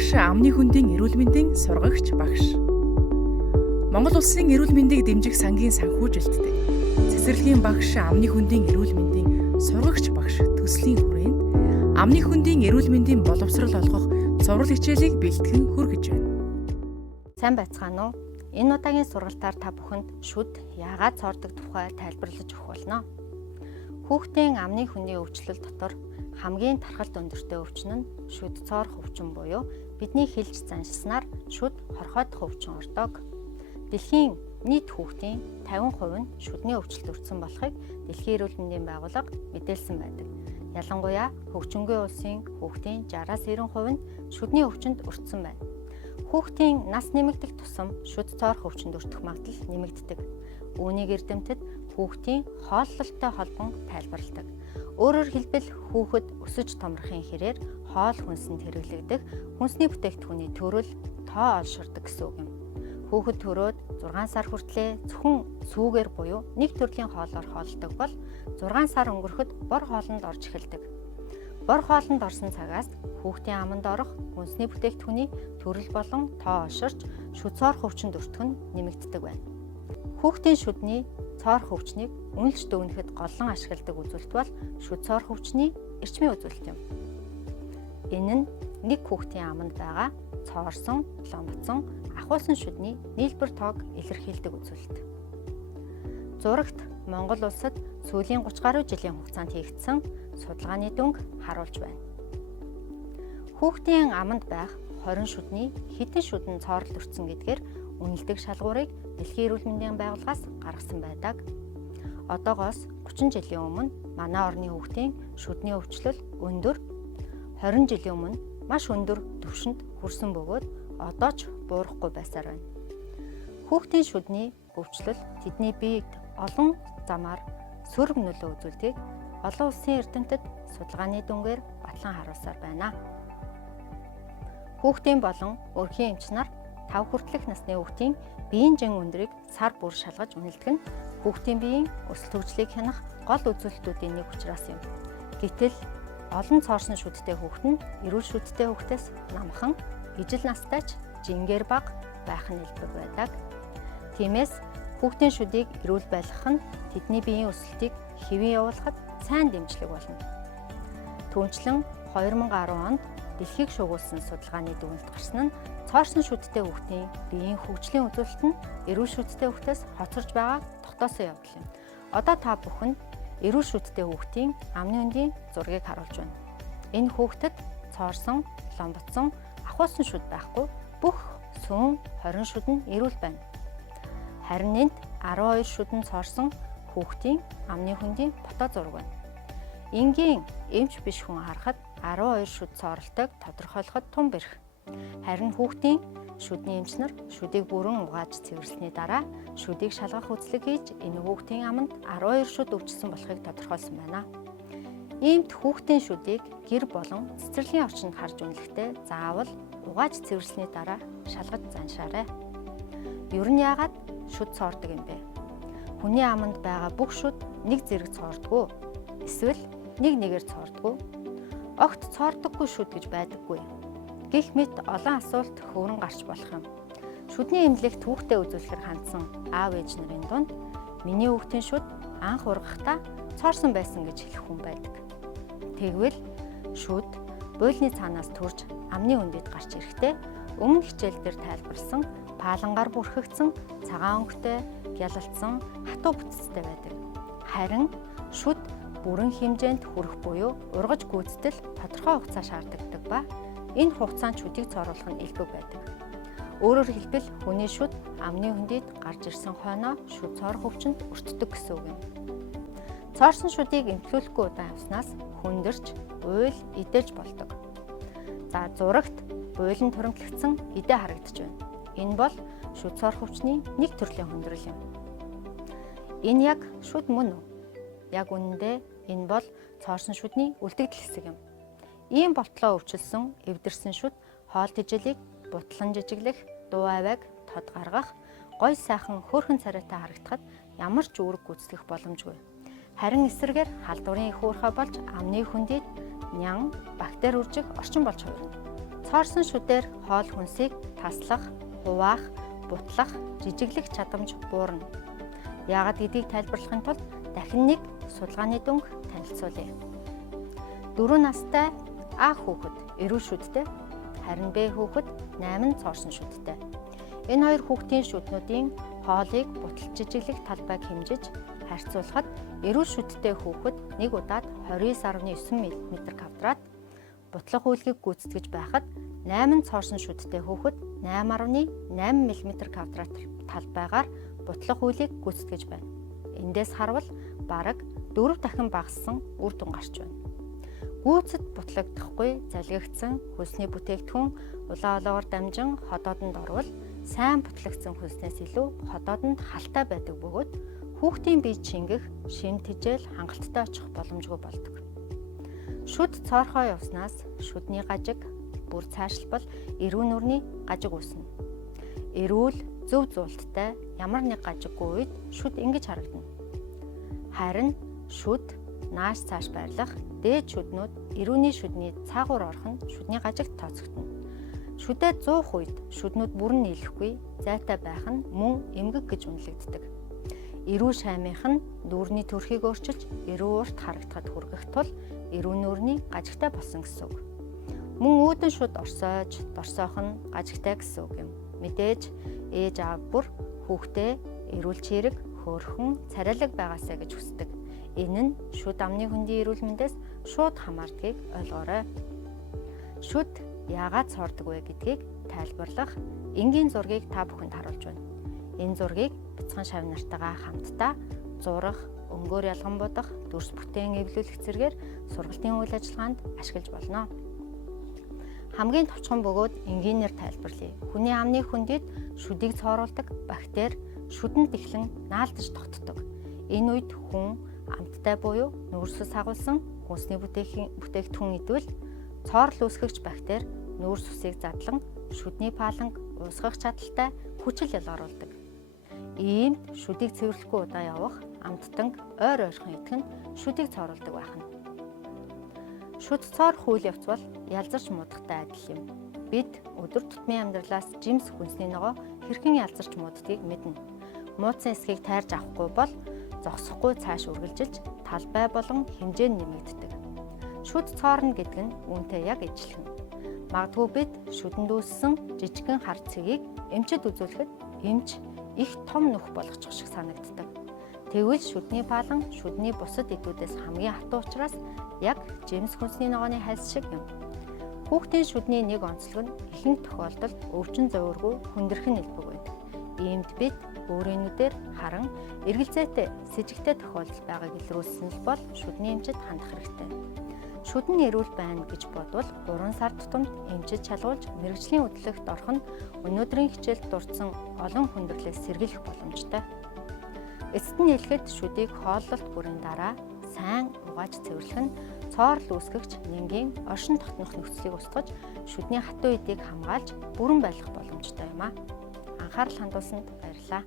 багш амны хүндийн эрүүл мэндийн сургагч багш. Монгол улсын эрүүл мэндийг дэмжих сангийн санхүүжилттэй цэцэрлэгийн багш амны хүндийн эрүүл мэндийн сургагч багш төслийн хүрээнд амны хүндийн эрүүл мэндийн боловсрол олгох цуврал хичээлийг бэлтгэн хүргэж байна. Сайн байцгаана уу? Энэ удаагийн сургалтаар та бүхэнд шүд яагаад цоордог тухай тайлбарлаж өгөх болно. Хүүхдийн амны хүндийн өвчлөл дотор хамгийн тархалт өндөртэй өвчин нь шүд цоорох өвчин буюу бидний хэлж заншсанаар шүд хорхоодох өвчин ордог. Дэлхийн нийт хүүхдийн 50% нь шүдний өвчлөлт өртсөн болохыг Дэлхийн эрүүл мэндийн байгууллага мэдээлсэн байдаг. Ялангуяа хөгжингүй улсын хүүхдийн 60-аас 90% нь шүдний өвчинд өртсөн байна. Хүүхдийн нас нэмэгдэх тусам шүд цоорох өвчинд өртөх магадлал нэмэгддэг. Үүнийг эрдэмтэд хүүхдийн хооллолтой холбон тайлбарладаг. Өөрөөр хэлбэл хүүхэд өсөж томрохын хэрээр хоол хүнсэнд хэрэглэгдэх хүнсний бүтээгдэхүүний төрөл тоо олширдаг гэсэн үг юм. Хүүхэд төрөөд 6 сар хүртлээр зөвхөн сүүгээр буюу нэг төрлийн хоолоор хооллдог бол 6 сар өнгөрөхөд бор хоолнд орж эхэлдэг. Бор хоолнд орсон цагаас хүүхдийн аманд орох хүнсний бүтээгдэхүүний төрөл болон тоо олширч шүд цоорох өвчинд өртөх нь нэмэгддэг байна. Хүүхдийн шүдний цоорох өвчнийг үнэлж дүгнэхэд голлон ашигладаг үзүүлэлт бол шүд цоорох өвчний эрчмийн үзүүлэлт юм. Энэ нь нэг хүүхдийн аманд байгаа цоорсон, ломбцсон, ахуулсан шүдний нийлбэр тоог илэрхийлдэг үзүүлэлт. Зурагт Монгол улсад сүүлийн 30 гаруй жилийн хугацаанд хийгдсэн судалгааны дүнг харуулж байна. Хүүхдийн аманд байх 20 шүдний хэдэн шүдэн цоорол өртсөн гэдгээр үнэлдэг шалгуурыг Дэлхийн эрүүл мэндийн байгууллагаас гаргасан байдаг. Одоогоос 30 жилийн өмнө манай орны хүүхдийн шүдний өвчлөл өндөр, 20 жилийн өмнө маш өндөр түвшинд хүрсэн бөгөөд одоо ч буурахгүй байсаар байна. Хүүхдийн шүдний өвчлөл тэдний биед олон замаар сөрөг нөлөө үзүүлдэг олон улсын эрдэмтэд судалгааны дүнгээр батлан харуулсаар байна. Хүүхдийн болон өрхийн эмч нар 5 хүртэлх насны хүүхдийн биеийн жин өндрийг сар бүр шалгаж үнэлдэг нь хүүхдийн биеийн өсөлт хөгжлийг хянах гол үзүүлэлтүүдийн нэг учраас юм. Гэтэл олон цоорсон шүдтэй хүүхэд нь эрүүл шүдтэй хүүхдээс намхан, ижил настай ч жингээр бага байх нь илбэг байдаг. Тиймээс хүүхдийн шүдийг эрүүл байлгах нь тэдний биеийн өсөлтийг хэвэн явуулахад сайн дэмжлэг болно. Түүнчлэн 2010 онд дэлхийг шуугуулсан судалгааны дүгнэлт гарсан нь цоорсон шүдтэй хүүхдийн биеийн хөгжлийн үзүүлэлт нь эрүүл шүдтэй хүүхдээс хоцорж байгааг тогтоосон явдал юм. Одоо та бүхэнд эрүүл шүдтэй хүүхдийн амны үндийн зургийг харуулж байна. Энэ хүүхдэд цоорсон, ломбцсон, ахуулсан шүд байхгүй бүх сүүн 20 шүд нь эрүүл байна. Харин энд 12 шүдэн цоорсон хүүхдийн амны хүндийн фото зураг байна. Энгийн эмч биш хүн харахад 12 шүд цооролтойг тодорхойлоход тун бэрх. Харин хүүхдийн шүдний эмч нар шүдийг бүрэн угааж цэвэрлсэний дараа шүдийг шалгах үзлэг хийж энэ хүүхдийн аманд 12 шүд өвчсөн болохыг тодорхойлсон байна. Иймд хүүхдийн шүдийг гэр болон цэцэрлэгийн орчинд харж үнэлэхдээ заавал угааж цэвэрлсэний дараа шалгаж заншаарай. Ер нь яагаад шүд цоордог юм бэ? Хүний аманд байгаа бүх шүд нэг зэрэг цоордгоо? Эсвэл нэг нэгээр цоордгоо? Огт цоордоггүй шүд гэж байдаггүй. Гэх мэт олон асуулт хөврөн гарч болох юм. Шүдний эмнэлэгт хүүхдээ үзүүлэхээр хандсан аав ээж нарын дунд миний хүүхдийн шүд анх ургахдаа цоорсон байсан гэж хэлэх хүн байдаг. Тэгвэл шүд буйлны цаанаас төрж амны үндэд гарч ирэхдээ өмнө хичээлдэр тайлбарлсан паалангаар бүрхэгдсэн цагаан өнгөтэй, гялалцсан, хатуу бүтэцтэй байдаг. Харин шүд бүрэн хэмжээнд хүрэх буюу ургаж гүйцэтгэл тодорхой хугацаа шаарддаг ба энэ хугацаанд шүдийг цооруулах нь илбэг байдаг. Өөрөөр хэлбэл хүний шүд амны хүндийд гарч ирсэн хойноо шүд цоорох өвчинд өртдөг гэсэн үг юм. Цоорсон шүдийг эмчлүүлэхгүй удаан явснаас хүндэрч, уйл, идэж болдог. За зурагт уйл нь туримтлагдсан идэ харагдаж байна. Энэ бол шүд цоорох өвчний нэг төрлийн хүндрэл юм. Энэ яг шүд мөн үү? Яг үнэндээ энэ бол цоорсон шүдний үлдэгдэл хэсэг юм. Ийм болтлоо өвчлсөн эвдэрсэн шүд хоол тэжээлийг бутлан жижиглэх, дуу авайг тод гаргах, гой сайхан хөөрхөн царайтай харагдахад ямар ч үүрэг гүйцэтгэх боломжгүй. Харин эсрэгээр халдварын их уурхай болж амны хүндийд нян, бактери үржих орчин болж хувирна. Цоорсон шүдээр хоол хүнсийг таслах, хуваах, бутлах, жижиглэх чадамж буурна. Яагаад гэдгийг тайлбарлахын тулд дахин нэг судалгааны дүнг танилцуулъя. 4 настай А хүүхэд эрүүл шүдтэй, харин Б хүүхэд 8 цоорсон шүдтэй. Энэ хоёр хүүхдийн шүднүүдийн хоолыг буталж жижиглэх талбайг хэмжиж харьцуулахад эрүүл шүдтэй хүүхэд нэг удаад 29.9 м², бутлах үйлгийг гүйцэтгэж байхад 8 цоорсон шүдтэй хүүхэд 8.8 м² талбайгаар бутлах үйлийг гүйцэтгэж байна. Эндээс харвал бараг 4 дахин багассан үр дүн гарч байна. Гүйцэд бутлагдахгүй залгигдсан хөлсний бүтээгдэхүүн улаан олоогоор дамжин ходоодонд орвол сайн бутлагдсан хөлснээс илүү ходоодонд халтай байдаг бөгөөд хүүхдийн бие шингэх, шим тэжээл хангалттай очих боломжгүй болдог. Шүд цоорхоо явснаас шүдний гажиг бүр цаашлбал эрүүн нүрний гажиг үүснэ. Эрүүл зөв зуулттай ямар нэг гажиггүй үед шүд ингэж харагдана. Харин шүд нааш цааш байрлах дээд шүднүүд эрүүний шүдний цаагуур орох нь шүдний гажигт тооцогдно. Шүдэд 100 үед шүднүүд бүрэн нийлэхгүй зайтай байх нь мөн эмгэг гэж үнэлэгддэг. Эрүү шаймынх нь нүүрний төрхийг өөрчилж эрүү урт харагдахад хүргэх тул эрүү нүүрний гажигтай болсон гэсэн үг. Мөн үүдэн шүд орсойж, дорсойх нь гажигтай гэсэн үг юм. Мэдээж ээж аав бүр хүүхдээ эрүүл чирэг, хөөрхөн, царайлаг байгаасай гэж хүсдэг. Энэ нь шүд амны хөндийн эрүүл мэндээс шууд хамаардгийг ойлгоорой. Шүд яагаад цоордог вэ гэдгийг тайлбарлах энгийн зургийг та бүхэнд харуулж байна. Энэ зургийг бяцхан шав нартайгаа хамтдаа зурах, өнгөөр ялган будах, дүрс бүтээн эвлүүлэх зэргээр сургалтын үйл ажиллагаанд ашиглаж болно. Хамгийн товчхон бөгөөд энгийнээр тайлбарлая. Хүний амны хөндөд шүдийг цооруулдаг бактери шүдэнд эхлэн наалдаж тогтдог. Энэ үед хүн амттай буюу нүүрсэс агуулсан хүнсний бүтээгдэхүүн идвэл цоорл үүсгэгч бактери нүүрс усыг задлан шүдний паланг уусгах чадaltaй хүчил ялгаруулдаг. Иймд шүдийг цэвэрлэхгүй удаа явах амттанг ойр ойрхон идэх нь шүдийг цооруулдаг байх нь. Шүд цоорох үйл явц бол ялзарч муудахтай адил юм. Бид өдөр тутмын амьдралаас жимс хүнсний ногоо хэрхэн ялзарч мууддгийг мэднэ. Муудсан эсхийг тайрж авахгүй бол зогсохгүй цааш үргэлжилж талбай болон хэмжээ нь нэмэгддэг. Шүд цоорно гэдэг нь үүнтэй яг ижилхэн. Магадгүй бид шүдэнд үүссэн жижигхэн хар цэгийг эмчэд үзүүлэхэд эмч их том нүх болгочих шиг санагддаг. Тэгвэл шүдний палан шүдний бусад эдүүдээс хамгийн хатуу учраас яг жимс хүнсний ногооны хальс шиг юм. Хүүхдийн шүдний нэг онцлог нь ихэнх тохиолдолд өвчин зөөвргүй хүндэрхэн нэлбэг байдаг. Иймд бид өөрийнүүдээр харан эргэлзээтэй, сэжигтэй тохиолдол байгааг илрүүлсэн л бол шүдний эмчэд хандах хэрэгтэй. Шүд нь эрүүл байна гэж бодвол 3 сар тутамд эмчэд шалгуулж мэрэгжлийн хөтөлбөрт орох нь өнөөдрийн хичээлд дурдсан олон хүндрэлээс сэргийлэх боломжтой. Эцэст нь хэлэхэд шүдийг хооллолт бүрийн дараа сайн угааж цэвэрлэх нь цоорл үүсгэгч нэнгийн оршин тогтнох нөхцөлийг устгаж шүдний хатуу эдийг хамгаалж бүрэн байлгах боломжтой юм а. Анхаарал хандуулсанд баярлалаа.